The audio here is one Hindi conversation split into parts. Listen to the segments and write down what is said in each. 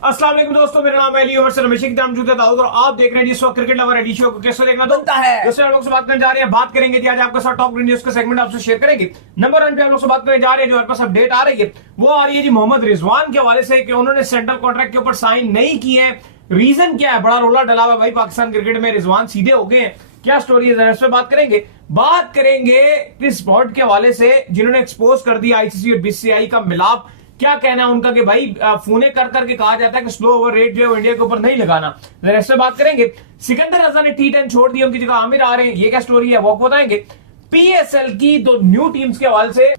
अस्सलाम वालेकुम दोस्तों, मेरा नाम है अली उमर से रमेश की नाम जूते दाऊद और आप देख रहे हैं जिस वक्त क्रिकेट लवर एडिशन को कैसे देखना बनता है। जैसे हम लोग से बात करने जा रहे हैं, बात करेंगे आज आपके साथ टॉप न्यूज का सेगमेंट आपसे शेयर करेंगे। नंबर 1 पे हम लोग से बात करने जा रहे हैं, जो हमारे पास अपडेट आ रही है वो आ रही है जी मोहम्मद रिजवान के हवाले से कि उन्होंने सेंट्रल कॉन्ट्रैक्ट के ऊपर साइन नहीं किए हैं। रीजन क्या है? बड़ा रोला डला हुआ भाई पाकिस्तान क्रिकेट में, रिजवान सीधे हो गए हैं, क्या स्टोरी है जरा इस पे बात करेंगे। बात करेंगे क्रिस ब्रॉड के हवाले से जिन्होंने एक्सपोज कर दिया आईसीसी और बीसीसीआई का मिलाप। क्या कहना है उनका कि भाई फोने कर करके कहा जाता है कि स्लो ओवर रेट जो है इंडिया के ऊपर नहीं लगाना, जरा इससे बात करेंगे। सिकंदर रजा ने T10 छोड़ दिया, उनकी जगह आमिर आ रहे हैं, ये क्या स्टोरी है वो बताएंगे। पीएसएल की दो न्यू टीम्स के हवाले से,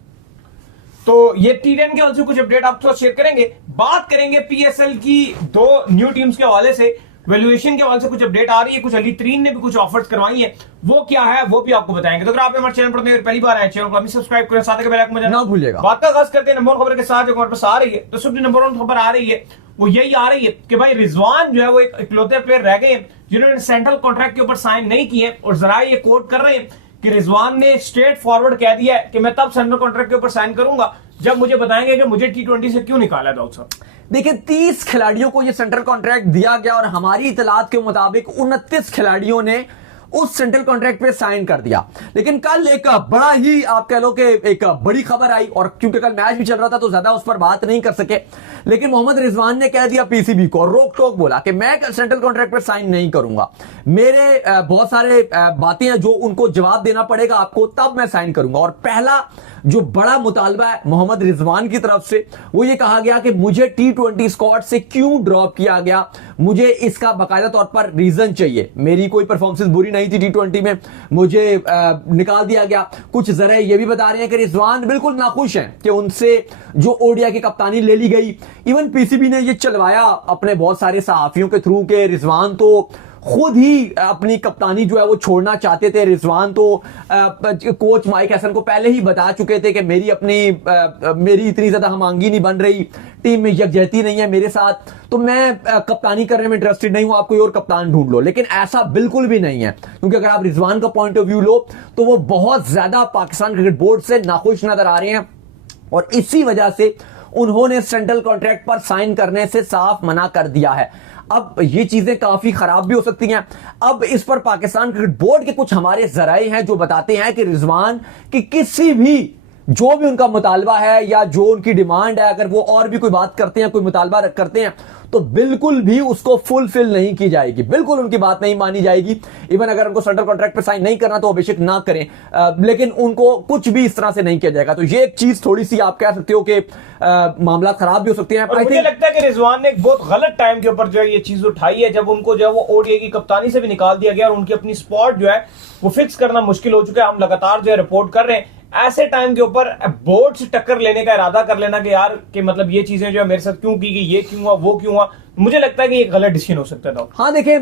तो ये T10 के हवाले से कुछ अपडेट आपके साथ शेयर करेंगे। बात करेंगे पीएसएल की दो न्यू टीम्स के हवाले से, वैल्यूएशन के हवाले से कुछ अपडेट आ रही है, कुछ अली तरीन ने भी कुछ ऑफर्स करवाई है, वो क्या है वो भी आपको बताएंगे। तो अगर आप हमारे चैनल पर पहली बार आए, चैनल को सब्सक्राइब करें, साथ के बेल आइकन बजाना ना भूलिएगा। बात का खास करते हैं नंबर खबर के साथ जो हमारे पास आ रही है, तो सबसे नंबर 1 खबर आ रही है वो यही आ रही है कि भाई रिजवान जो है वो एक इकलौते प्लेयर रह गए जिन्होंने सेंट्रल कॉन्ट्रैक्ट के ऊपर साइन नहीं किए। और जरा ये कोट कर रहे हैं कि रिजवान ने स्ट्रेट फॉरवर्ड कह दिया है कि मैं तब सेंट्रल कॉन्ट्रैक्ट के ऊपर साइन करूंगा जब मुझे बताएंगे कि मुझे T20 से क्यों निकाला दाऊद साहब। देखिए 30 खिलाड़ियों को यह सेंट्रल कॉन्ट्रैक्ट दिया गया और हमारी इतलात के मुताबिक 29 खिलाड़ियों ने उस सेंट्रल कॉन्ट्रैक्ट पे साइन कर दिया। लेकिन कल एक बड़ा ही आप कह लो कि एक बड़ी खबर आई, और क्योंकि कल मैच भी चल रहा था तो ज्यादा उस पर बात नहीं कर सके, लेकिन मोहम्मद रिजवान ने कह दिया पीसीबी को, रोक टोक बोला कि मैं सेंट्रल कॉन्ट्रैक्ट पे साइन नहीं करूंगा, मेरे बहुत सारे बातें हैं जो उनको जवाब देना पड़ेगा आपको, तब मैं साइन करूंगा। और पहला जो बड़ा मुतालबा है मोहम्मद रिजवान की तरफ से वो ये कहा गया कि मुझे T20 स्क्वाड से क्यों ड्रॉप किया गया, मुझे इसका बाकायदा तौर पर रीजन चाहिए। मेरी कोई परफॉर्मेंस बुरी नहीं थी T20 में, मुझे निकाल दिया गया। कुछ जरिए ये भी बता रहे हैं कि रिजवान बिल्कुल नाखुश हैं कि उनसे जो ओडीआई की कप्तानी ले ली गई। इवन पीसीबी ने ये चलवाया अपने बहुत सारे सहाफियों के थ्रू के रिजवान तो खुद ही अपनी कप्तानी जो है वो छोड़ना चाहते थे। रिजवान तो कोच माइक हैसन को पहले ही बता चुके थे कि मेरी इतनी ज्यादा हमआंगी नहीं बन रही, टीम में यकजहती नहीं है मेरे साथ, तो मैं कप्तानी करने में इंटरेस्टेड नहीं हूं, आप कोई और कप्तान ढूंढ लो। लेकिन ऐसा बिल्कुल भी नहीं है, क्योंकि अगर आप रिजवान का पॉइंट ऑफ व्यू लो तो वो बहुत ज्यादा पाकिस्तान क्रिकेट बोर्ड से नाखुश नजर आ रहे हैं, और इसी वजह से उन्होंने सेंट्रल कॉन्ट्रैक्ट पर साइन करने से साफ मना कर दिया है। अब ये चीजें काफी खराब भी हो सकती हैं। अब इस पर पाकिस्तान क्रिकेट बोर्ड के कुछ हमारे जराए हैं जो बताते हैं कि रिजवान की किसी भी जो भी उनका मुतालबा है या जो उनकी डिमांड है, अगर वो और भी कोई बात करते हैं, कोई मुतालबा करते हैं, तो बिल्कुल भी उसको फुलफिल नहीं की जाएगी, बिल्कुल उनकी बात नहीं मानी जाएगी। इवन अगर उनको सेंट्रल कॉन्ट्रैक्ट पे साइन नहीं करना तो बेशक ना करें, लेकिन उनको कुछ भी इस तरह से नहीं किया जाएगा। तो ये एक चीज थोड़ी सी आप कह सकते हो कि मामला खराब भी हो सकते हैं। मुझे लगता है कि रिजवान ने एक बहुत गलत टाइम के ऊपर जो है ये चीज उठाई है, जब उनको जो है वो ओडीआई की कप्तानी से भी निकाल दिया गया और उनकी अपनी स्पॉट जो है वो फिक्स करना मुश्किल हो चुका है। हम लगातार जो है रिपोर्ट कर रहे हैं, ऐसे टाइम के ऊपर बोर्ड से टक्कर लेने का इरादा कर लेना कि यार कि मतलब ये चीजें जो है मेरे साथ क्यों की गई, ये क्यों हुआ, वो क्यों हुआ, मुझे लगता है कि ये गलत डिसीजन हो सकता था। हाँ देखिए,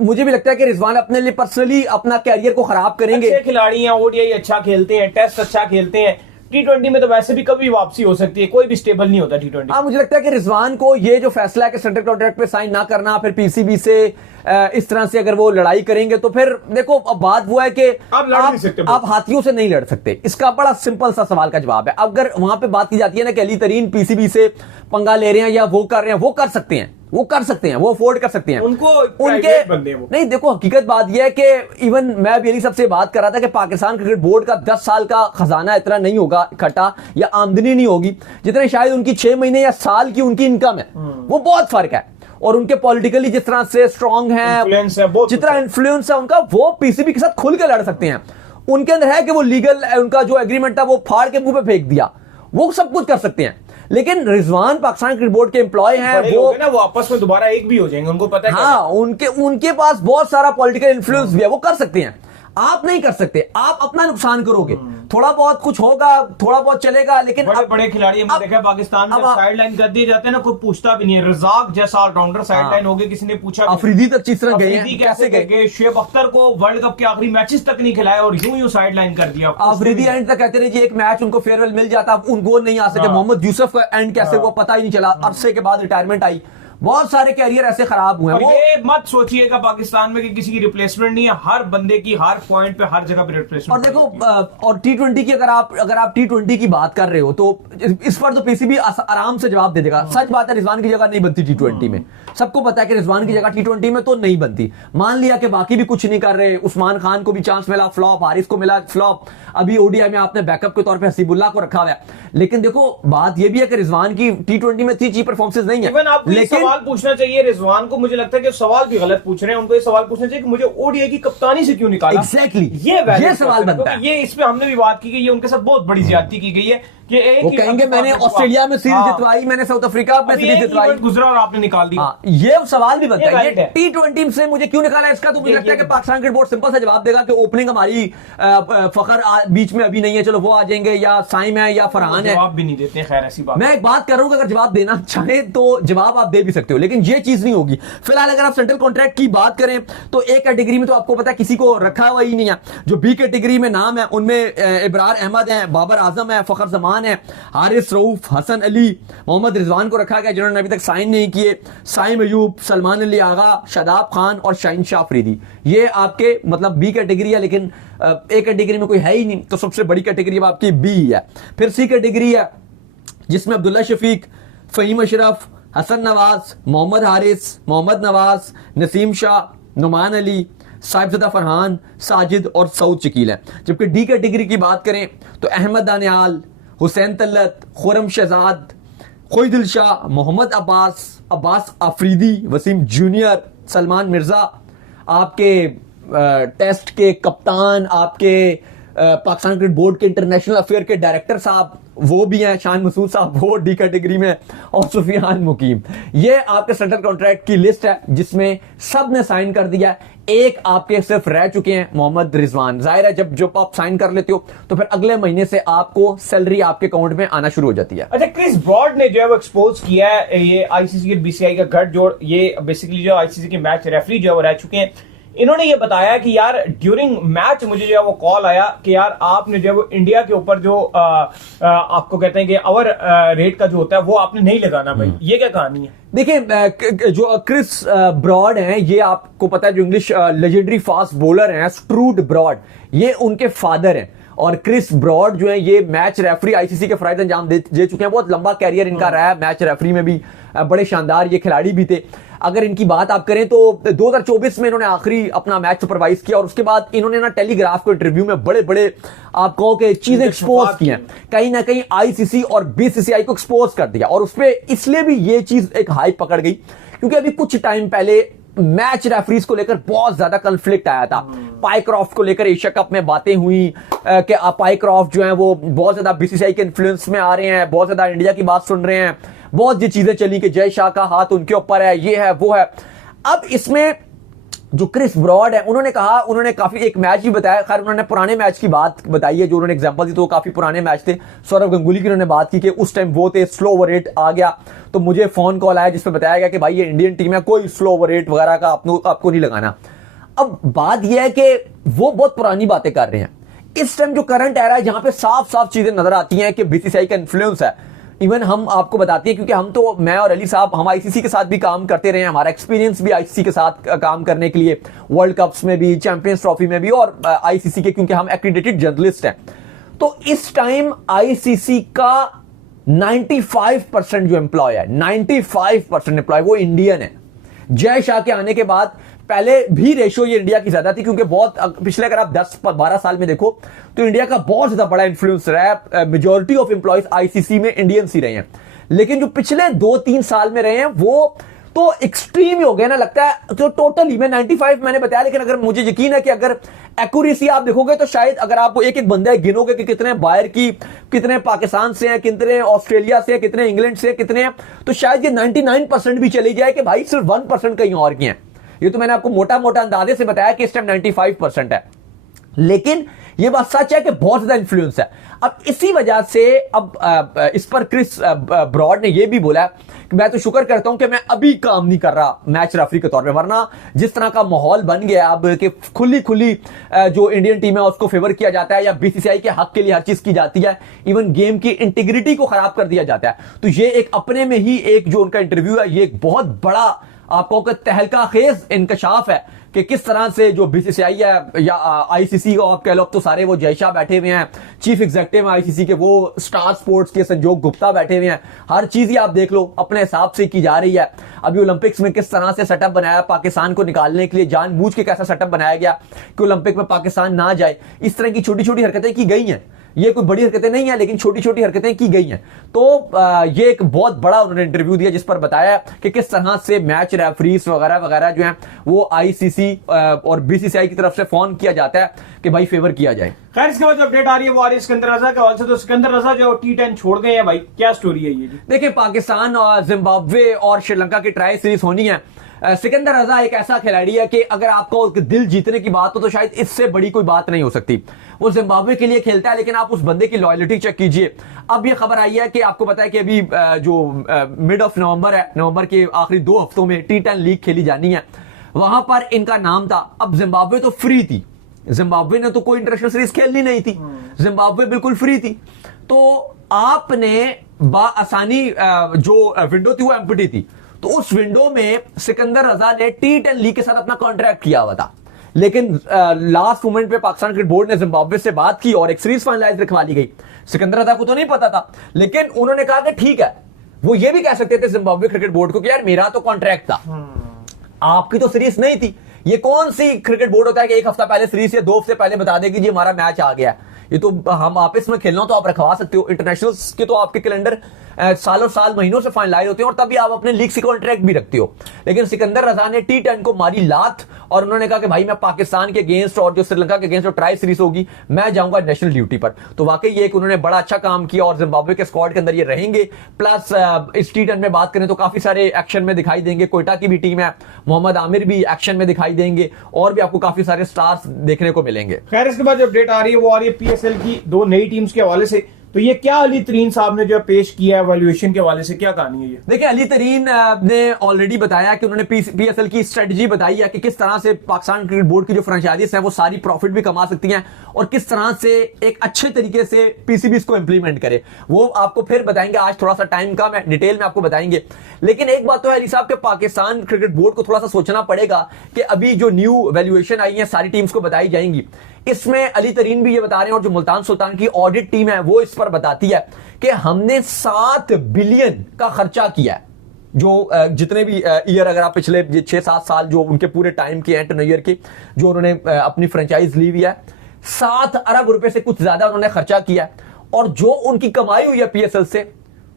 मुझे भी लगता है कि रिजवान अपने लिए पर्सनली अपना कैरियर को खराब करेंगे। अच्छे खिलाड़ी हैं, ओडीआई अच्छा खेलते हैं, टेस्ट अच्छा खेलते हैं, T20 में तो वैसे भी कभी वापसी हो सकती है, कोई भी स्टेबल नहीं होता T20। हाँ, मुझे लगता है कि रिजवान को ये जो फैसला है कि सेंट्रल कॉन्ट्रैक्ट पे साइन ना करना, फिर पीसीबी से इस तरह से अगर वो लड़ाई करेंगे तो फिर देखो अब बात वो है कि आप हाथियों से नहीं लड़ सकते। इसका बड़ा सिंपल सा सवाल का जवाब है। अगर वहां पे बात की जाती है ना कि अली तरीन पीसीबी से पंगा ले रहे हैं या वो कर रहे हैं, वो कर सकते हैं, वो अफोर्ड कर सकते हैं, उनके नहीं। देखो हकीकत बात यह है कि इवन मैं भी अली सबसे बात कर रहा था कि पाकिस्तान क्रिकेट बोर्ड का 10 साल का खजाना इतना नहीं होगा इकट्ठा, या आमदनी नहीं होगी जितने शायद उनकी 6 महीने या साल की उनकी इनकम है। वो बहुत फर्क है। और उनके पॉलिटिकली जिस तरह से स्ट्रांग है, जितना इन्फ्लुएंस है उनका, वो पीसीबी के साथ खुल के लड़ सकते हैं। उनके अंदर है कि वो लीगल उनका जो एग्रीमेंट था वो फाड़ के मुंह पे फेंक दिया, वो सब कुछ कर सकते हैं। लेकिन रिजवान पाकिस्तान क्रिकेट बोर्ड के एम्प्लॉय हैं, वो आपस में दोबारा एक भी हो जाएंगे, उनको पता है। हाँ, उनके पास बहुत सारा पॉलिटिकल इन्फ्लुएंस भी है, वो कर सकते हैं। आप नहीं कर सकते, आप अपना नुकसान करोगे। थोड़ा बहुत कुछ होगा, थोड़ा बहुत चलेगा, लेकिन बड़े खिलाड़ी हमने देखा पाकिस्तान में साइड लाइन कर दिए जाते हैं ना, कोई पूछता भी नहीं है। रजाक जैसा ऑलराउंडर साइड लाइन हो गया, किसी ने पूछा? अफरीदी तक किस तरह गए, कैसे गए? शुएब अख्तर को वर्ल्ड कप के आखिरी मैचेस तक नहीं खिलाया और यूं साइड लाइन कर दिया। अफरीदी एंड तक कहते रहे जी, एक मैच उनको फेयरवेल मिल जाता, उनको नहीं आ सके। मोहम्मद यूसुफ का एंड कैसे हुआ पता ही नहीं चला, अरसे के बाद रिटायरमेंट आई। बहुत सारे कैरियर ऐसे खराब हुए हैं। और वो ये मत सोचिएगा पाकिस्तान में कि किसी की रिप्लेसमेंट नहीं है, हर बंदे की हर पॉइंट पे हर जगह पे रिप्लेसमेंट। और देखो और T20 की अगर आप T20 की बात कर रहे हो तो इस पर तो पीसीबी आराम से जवाब दे देगा। सच बात है, रिजवान की जगह नहीं बनती T20 में, सबको पता है कि रिजवान की जगह T20 में तो नहीं बनती। मान लिया कि बाकी भी कुछ नहीं कर रहे, उस्मान खान को भी चांस मिला फ्लॉप, हारिस को मिला फ्लॉप, अभी ओडीआई में आपने बैकअप के तौर पे हसीबुल्लाह को रखा हुआ है। लेकिन देखो बात यह भी है कि रिजवान की T20 में इतनी अच्छी परफॉर्मेंस नहीं है। इवन आपको ये सवाल पूछना चाहिए रिजवान को, मुझे लगता है कि सवाल भी गलत पूछ रहे हैं, उनको ये सवाल पूछना चाहिए कि मुझे ओडीआई की कप्तानी से क्यों निकाला। एग्जैक्टली ये सवाल बनता है। ये इस पे हमने भी बात की कि ये उनके साथ बहुत बड़ी ज्यादती की गई है कि एक वो कहेंगे मैंने ऑस्ट्रेलिया में सीरीज जितवाई, मैंने साउथ अफ्रीका में सीरीज जितवाई, गुजरा और आपने निकाल दिया। ये सवाल भी बनता है, ये ये T20 से मुझे क्यों निकाला इसका तो मुझे लगता है कि पाकिस्तान क्रिकेट बोर्ड सिंपल सा जवाब देगा कि ओपनिंग हमारी फखर बीच में अभी नहीं है, चलो वो आ जाएंगे, या साइम है या फरहान है। जवाब भी नहीं देते, खैर ऐसी बात। मैं एक बात कर रहा हूं कि अगर जवाब देना चाहे तो जवाब आप दे भी सकते हो, लेकिन ये चीज नहीं होगी। फिलहाल अगर आप सेंट्रल कॉन्ट्रैक्ट की बात करें तो ए कैटेगरी में तो आपको पता है किसी को रखा हुआ ही नहीं है। जो बी कैटेगरी में नाम है उनमें इब्रार अहमद है, बाबर आजम है, फखर जमान है, हारिस रऊफ, हसन अली, मोहम्मद रिजवान को रखा गया जिन्होंने अभी तक साइन नहीं किए, साइम अयूब, सलमान अली आगा, शादाब खान और शाहीन शाह अफरीदी। ये आपके मतलब बी कैटेगरी है, लेकिन ए कैटेगरी में कोई है ही नहीं, तो सबसे बड़ी कैटेगरी आपकी बी है। फिर सी कैटेगरी है जिसमें अब्दुल्ला शफीक, फहीम अशरफ, हसन नवाज, मोहम्मद हारिस, मोहम्मद नवाज, नसीम शाह, नुमान अली, साहिबजादा फरहान, साजिद और सऊद शकील है। जबकि डी कैटेगरी की बात करें तो अहमद दानियाल, हुसैन तल्लत, खुरम शहजाद, खोईदिल शाह, मोहम्मद अब्बास, अब्बास अफरीदी, वसीम जूनियर, सलमान मिर्जा, आपके टेस्ट के कप्तान, आपके पाकिस्तान क्रिकेट बोर्ड के इंटरनेशनल अफेयर के डायरेक्टर साहब वो भी हैं, शान मसूद साहब वो डी कैटेगरी में, और सुफियान मुकीम। ये आपके सेंट्रल कॉन्ट्रैक्ट की लिस्ट है जिसमें सब ने साइन कर दिया। एक आपके सिर्फ रह चुके हैं, मोहम्मद रिजवान। जाहिर है जब आप साइन कर लेते हो तो फिर अगले महीने से आपको सैलरी आपके अकाउंट में आना शुरू हो जाती है। अच्छा, क्रिस ब्रॉड ने जो है वो एक्सपोज किया है ये आईसीसी के बीसीआई का गठजोड़, ये बेसिकली जो आईसीसी के मैच रेफरी जो है वो रह चुके हैं। इन्होंने ये बताया कि यार ड्यूरिंग मैच मुझे जो है वो कॉल आया कि यार आपने जो है वो इंडिया के ऊपर जो आपको कहते हैं कि आवर रेट का जो होता है वो आपने नहीं लगाना भाई। ये क्या कहानी है? देखिए जो क्रिस ब्रॉड हैं, ये आपको पता है जो इंग्लिश लेजेंडरी फास्ट बॉलर हैं स्ट्रूड ब्रॉड, ये उनके फादर हैं। और क्रिस ब्रॉड जो है ये मैच रेफरी आईसीसी के फराइज अंजाम दे चुके हैं। बहुत लंबा कैरियर इनका रहा है मैच रेफरी में भी, बड़े शानदार ये खिलाड़ी भी थे। अगर इनकी बात आप करें तो 2024 में इन्होंने आखिरी अपना मैच सुपरवाइज किया और उसके बाद इन्होंने ना टेलीग्राफ को इंटरव्यू में बड़े बड़े आप कहो कि चीजें एक्सपोज की हैं, कहीं ना कहीं आईसीसी और बीसीसीआई को एक्सपोज कर दिया। और उसपे इसलिए भी ये चीज एक हाइप पकड़ गई क्योंकि अभी कुछ टाइम पहले मैच रेफरीज को लेकर बहुत ज्यादा कॉन्फ्लिक्ट आया था। पाइक्रॉफ्ट को लेकर एशिया कप में बातें हुई कि पाइक्रॉफ्ट जो है वो बहुत ज्यादा बीसीसीआई के इन्फ्लुएंस में आ रहे हैं, बहुत ज्यादा इंडिया की बात सुन रहे हैं, बहुत ये चीजें चली कि जय शाह का हाथ उनके ऊपर है, ये है वो है। अब इसमें जो क्रिस ब्रॉड है उन्होंने कहा, उन्होंने काफी एक मैच भी बताया, खैर उन्होंने पुराने मैच की बात बताई है, जो उन्होंने एग्जांपल दी तो वो काफी पुराने मैच थे। सौरव गंगुली की उन्होंने बात की कि उस टाइम वो थे, स्लो ओवर रेट आ गया तो मुझे फोन कॉल आया जिसमें बताया गया कि भाई ये इंडियन टीम है, कोई स्लो ओवर रेट वगैरह का आपको नहीं लगाना। अब बात यह है कि वो बहुत पुरानी बातें कर रहे हैं। इस टाइम जो करंट एरा है जहां पे साफ साफ चीजें नजर आती हैं कि बीसीसीआई का इन्फ्लुएंस है। इवन हम आपको बताते हैं क्योंकि हम तो, मैं और अली साहब, हम आईसीसी के साथ भी काम करते रहे हैं, हमारा एक्सपीरियंस भी आईसीसी के साथ काम करने के लिए, वर्ल्ड कप्स में भी, चैंपियंस ट्रॉफी में भी, और आईसीसी के क्योंकि हम एक्रीडेटेड जर्नलिस्ट हैं। तो इस टाइम आईसीसी का 95% जो एम्प्लॉय है, 95% एम्प्लॉय वो इंडियन है। जय शाह के आने के बाद पहले भी रेशियो ये इंडिया की ज्यादा थी क्योंकि बहुत पिछले अगर आप 10-12 साल में देखो तो इंडिया का बहुत ज्यादा बड़ा इन्फ्लुएंस रहा है। मेजॉरिटी ऑफ एम्प्लॉयज आईसीसी में इंडियंस ही रहे हैं, लेकिन जो पिछले 2-3 साल में रहे हैं वो तो एक्सट्रीम ही हो गया ना, लगता है तो टोटली में 95 मैंने बताया। लेकिन अगर मुझे यकीन है कि अगर एक्यूरेसी आप देखोगे तो शायद अगर आप एक एक बंदे गिनोगे कि कितने बाहर की, कितने पाकिस्तान से हैं, कितने ऑस्ट्रेलिया से, कितने इंग्लैंड से, कितने हैं, तो शायद ये 99% भी चली जाए कि भाई सिर्फ 1% कहीं और की हैं। ये तो मैंने आपको मोटा मोटा अंदाजे से बताया कि इस टाइम 95% है। लेकिन ये बात सच है कि बहुत ज्यादा इन्फ्लुएंस है। अब इसी वजह से अब इस पर क्रिस ब्रॉड ने यह भी बोला कि मैं तो शुक्र करता हूं कि मैं अभी काम नहीं कर रहा मैच रेफरी के तौर पे, वरना जिस तरह का माहौल बन गया अब कि खुली खुली जो इंडियन टीम है उसको फेवर किया जाता है या बीसीसीआई के हक के लिए हर चीज की जाती है, इवन गेम की इंटीग्रिटी को खराब कर दिया जाता है। तो ये एक अपने में ही एक जो उनका इंटरव्यू है ये एक बहुत बड़ा आपको तहलका खेज इंकशाफ है कि किस तरह से जो बीसीसीआई है या आईसीसी को आप कह लो, तो सारे वो जयशाह बैठे हुए हैं, चीफ एग्जीक्यूटिव आईसीसी के वो स्टार स्पोर्ट्स के संजोग गुप्ता बैठे हुए हैं, हर चीज ही आप देख लो अपने हिसाब से की जा रही है। अभी ओलंपिक्स में किस तरह से सेटअप बनाया पाकिस्तान को निकालने के लिए, जानबूझ के कैसा सेटअप बनाया गया कि ओलंपिक में पाकिस्तान ना जाए, इस तरह की छोटी छोटी हरकतें की गई हैं। ये कोई बड़ी हरकतें नहीं है लेकिन छोटी छोटी हरकतें की गई हैं। तो ये एक बहुत बड़ा उन्होंने इंटरव्यू दिया जिस पर बताया कि किस तरह से मैच रेफरीज वगैरह वगैरह जो हैं वो आईसीसी और बीसीसीआई की तरफ से फोन किया जाता है कि भाई फेवर किया जाए। खैर इसके बाद जो अपडेट आ रही है वो आ रही है सिकंदर रजा के हवाले से। तो सिकंदर रजा जो T10 छोड़ गए हैं भाई, क्या स्टोरी है ये? देखिए पाकिस्तान और जिम्बाब्वे और श्रीलंका की ट्राई सीरीज होनी है। सिकंदर रजा एक ऐसा खिलाड़ी है कि अगर आपको दिल जीतने की बात हो तो शायद इससे बड़ी कोई बात नहीं हो सकती। वो जिम्बाब्वे के लिए खेलता है लेकिन आप उस बंदे की लॉयल्टी चेक कीजिए। अब ये खबर आई है कि आपको पता है कि अभी जो मिड ऑफ नवंबर है, नवंबर के आखिरी 2 हफ्तों में T10 लीग खेली जानी है, वहां पर इनका नाम था। अब जिम्बाब्वे तो फ्री थी, जिम्बाब्वे ने तो कोई इंटरनेशनल सीरीज खेलनी नहीं थी, जिम्बाब्वे बिल्कुल फ्री थी। तो आपने आसानी जो विंडो थी वो एम्प्टी थी, तो उस विंडो में सिकंदर रजा ने T10 लीग के साथ अपना कॉन्ट्रैक्ट किया हुआ था। लेकिन लास्ट मोमेंट पे पाकिस्तान क्रिकेट बोर्ड ने जिम्बाब्वे से बात की और एक सीरीज फाइनलाइज रखवा ली गई। सिकंदर रजा को तो नहीं पता था, लेकिन उन्होंने कहा कि ठीक है, वो ये भी कह सकते थे जिम्बाब्वे क्रिकेट बोर्ड को कि यार मेरा तो कॉन्ट्रैक्ट था, आपकी तो सीरीज नहीं थी। ये कौन सी क्रिकेट बोर्ड होता है कि 1 हफ्ता पहले सीरीज या 2 हफ्ते पहले बता देगी जी हमारा मैच आ गया। ये तो हम आपस में खेलना हो तो आप रखवा सकते हो, इंटरनेशनल्स के तो आपके कैलेंडर सालों साल महीनों से फाइनलाइज होते हैं और तभी आप अपने लीग से कॉन्ट्रैक्ट भी रखते हो। लेकिन सिकंदर रजा ने T10 को मारी लात और उन्होंने कहा कि भाई मैं पाकिस्तान के अगेंस्ट और जो श्रीलंका के अगेंस्ट जो ट्राई सीरीज होगी मैं जाऊंगा नेशनल ड्यूटी पर। तो वाकई ये उन्होंने बड़ा अच्छा काम किया और जिम्बाब्वे के स्क्वाड के अंदर ये रहेंगे। प्लस इस T10 में बात करें तो काफी सारे एक्शन में दिखाई देंगे, कोयटा की भी टीम है, मोहम्मद आमिर भी एक्शन में दिखाई देंगे और भी आपको काफी सारे स्टार्स देखने को मिलेंगे। खैर इसके बाद जो अपडेट आ रही है वो आ रही है PSL की 2 नई टीम्स के हवाले से। तो ये क्या अली तरीन साहब ने जो पेश किया है वैल्यूएशन के हवाले से, क्या कहानी है ये? देखिए अली तरीन ने ऑलरेडी बताया कि उन्होंने पीएसएल की स्ट्रेटजी बताई है कि किस तरह से पाकिस्तान क्रिकेट बोर्ड की जो फ्रेंचाइजीज हैं वो सारी प्रॉफिट भी कमा सकती हैं और किस तरह से एक अच्छे तरीके से पीसीबीज को इंप्लीमेंट करे, वो आपको फिर बताएंगे। आज थोड़ा सा टाइम कम है, डिटेल में आपको बताएंगे। लेकिन एक बात तो है अली साहब के पाकिस्तान क्रिकेट बोर्ड को थोड़ा सा सोचना पड़ेगा कि अभी जो न्यू वैल्यूएशन आई है सारी टीम्स को बताई जाएंगी, इसमें अली तरीन भी ये बता रहे हैं और जो मुल्तान सुल्तान की ऑडिट टीम है वो इस पर बताती है कि हमने 7 बिलियन का खर्चा किया है। जो जितने भी ईयर अगर आप पिछले 6-7 साल जो उनके पूरे टाइम के एंड ईयर के जो उन्होंने अपनी फ्रेंचाइज ली हुई है, 7 अरब रुपए से कुछ ज्यादा उन्होंने खर्चा किया है। और जो उनकी कमाई हुई है पीएसएल से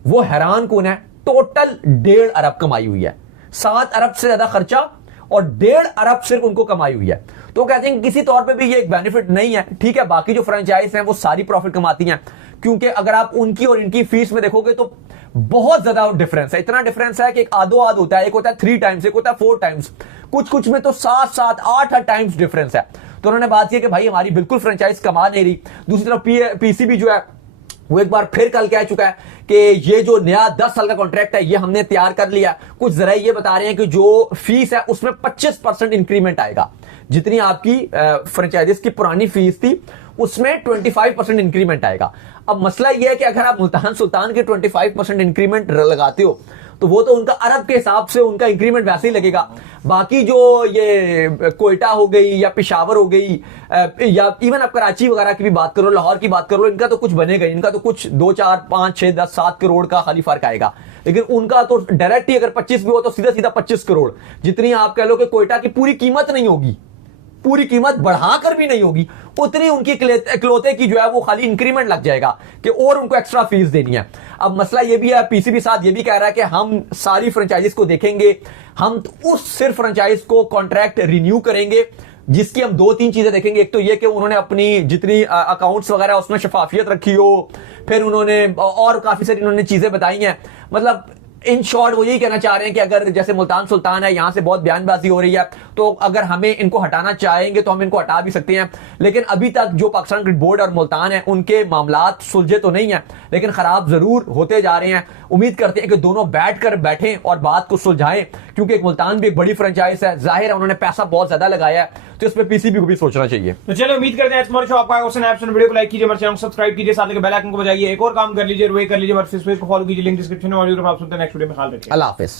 वो हैरान कौन है, टोटल 1.5 अरब कमाई हुई है। 7 अरब से ज्यादा खर्चा और 1.5 अरब सिर्फ उनको कमाई हुई है। तो कहते हैं किसी तौर पे भी ये एक बेनिफिट नहीं है। ठीक है, बाकी जो फ्रेंचाइज हैं वो सारी प्रॉफिट कमाती हैं, क्योंकि अगर आप उनकी और इनकी फीस में देखोगे तो बहुत ज्यादा डिफरेंस है। इतना डिफरेंस है कि एक आधो आध होता है, एक होता है 3 टाइम्स, एक होता है 4 टाइम्स, कुछ में तो 7-7, 8 टाइम्स डिफरेंस है। तो उन्होंने बात की कि भाई हमारी बिल्कुल फ्रेंचाइज कमा नहीं रही। दूसरी तरफ पीसीबी जो है वो एक बार फिर कल कह चुका है कि ये जो नया 10 साल का कॉन्ट्रैक्ट है ये हमने तैयार कर लिया। कुछ जरा ये बता रहे हैं कि जो फीस है उसमें 25% इंक्रीमेंट आएगा। जितनी आपकी फ्रेंचाइजीज की पुरानी फीस थी उसमें 25% इंक्रीमेंट आएगा। अब मसला यह है कि अगर आप मुल्तान सुल्तान के 25% इंक्रीमेंट लगाते हो तो वो तो उनका अरब के हिसाब से उनका इंक्रीमेंट वैसे ही लगेगा। बाकी जो ये कोयटा हो गई या पेशावर हो गई या इवन आप कराची वगैरह की भी बात करो, लाहौर की बात करो, इनका तो कुछ बनेगा, इनका तो कुछ 2, 4, 5, 6, 10, 7 करोड़ का खाली फर्क आएगा। लेकिन उनका तो डायरेक्ट ही अगर 25 भी हो तो सीधा 25 करोड़, जितनी आप कह लो कि कोयटा की पूरी कीमत नहीं होगी, पूरी कीमत बढ़ाकर भी नहीं होगी, उतनी उनकी इकलौते की जो है वो खाली इंक्रीमेंट लग जाएगा कि और उनको एक्स्ट्रा फीस देनी है। अब मसला ये भी है, पीसीबी साथ ये भी कह रहा है कि हम सारी फ्रेंचाइजीज को देखेंगे, हम उस सिर्फ फ्रेंचाइज को कॉन्ट्रैक्ट रिन्यू करेंगे जिसकी हम 2-3 चीजें देखेंगे। एक तो ये कि उन्होंने अपनी जितनी अकाउंट्स वगैरह उसमें शफाफियत रखी हो, फिर उन्होंने और काफी सारी उन्होंने चीजें बताई हैं। मतलब इन शॉर्ट वो यही कहना चाह रहे हैं कि अगर जैसे मुल्तान सुल्तान है, यहां से बहुत बयानबाजी हो रही है, तो अगर हमें इनको हटाना चाहेंगे तो हम इनको हटा भी सकते हैं। लेकिन अभी तक जो पाकिस्तान क्रिकेट बोर्ड और मुल्तान है, उनके मामलात सुलझे तो नहीं है, लेकिन खराब जरूर होते जा रहे हैं। उम्मीद करते हैं कि दोनों बैठकर बैठें और बात को सुलझाएं, क्योंकि एक मुल्तान भी एक बड़ी फ्रेंचाइज है, जाहिर है उन्होंने पैसा बहुत ज्यादा लगाया है, तो इस पर पीसीबी को भी सोचना चाहिए। तो चलो उम्मीद करते हैं तुम्हारे शो आपका वीडियो को लाइक कीजिए, हमारे चैनल को सब्सक्राइब कीजिए, साथ में बेल आइकन को बजाइए। एक और काम कर लीजिए, वो कर लीजिए, हमारे फेसबुक को फॉलो कीजिए, लिंक डिस्क्रिप्शन में मौजूद है। आप सुनते हैं नेक्स्ट वीडियो में, ख्याल रखिए, अल्लाह हाफिज।